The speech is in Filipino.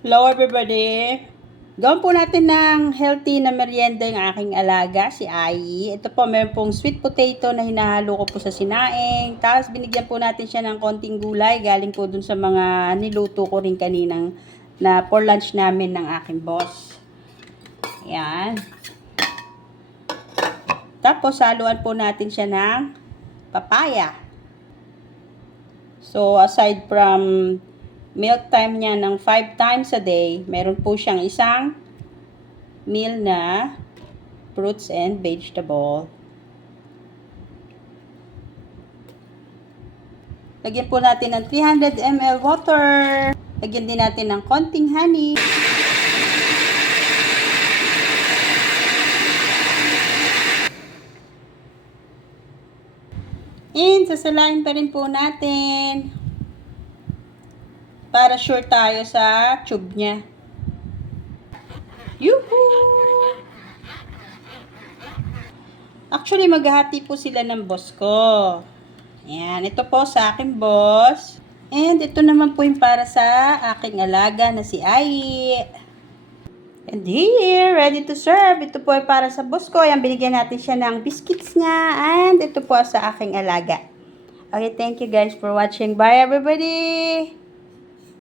Hello everybody! Gawin po natin ng healthy na merienda yung aking alaga, si Ai. Ito po, meron pong sweet potato na hinahalo ko po sa sinaing. Tapos binigyan po natin siya ng konting gulay. Galing po dun sa mga niluto ko rin kaninang na for lunch namin ng aking boss. Ayan. Tapos, saluan po natin siya ng papaya. So, aside from milk time niya ng 5 times a day, meron po siyang isang meal na fruits and vegetable. Lagyan po natin ng 300 ml water. Lagyan din natin ng konting honey. And sasalain pa rin po natin para sure tayo sa tube niya. Yuhu! Actually, maghahati po sila ng boss ko. Ayan, ito po sa aking boss. And ito naman po yung para sa aking alaga na si Ai. And here, ready to serve. Ito po ay para sa boss ko. Ayan, binigyan natin siya ng biscuits niya. And ito po sa aking alaga. Okay, thank you guys for watching. Bye everybody!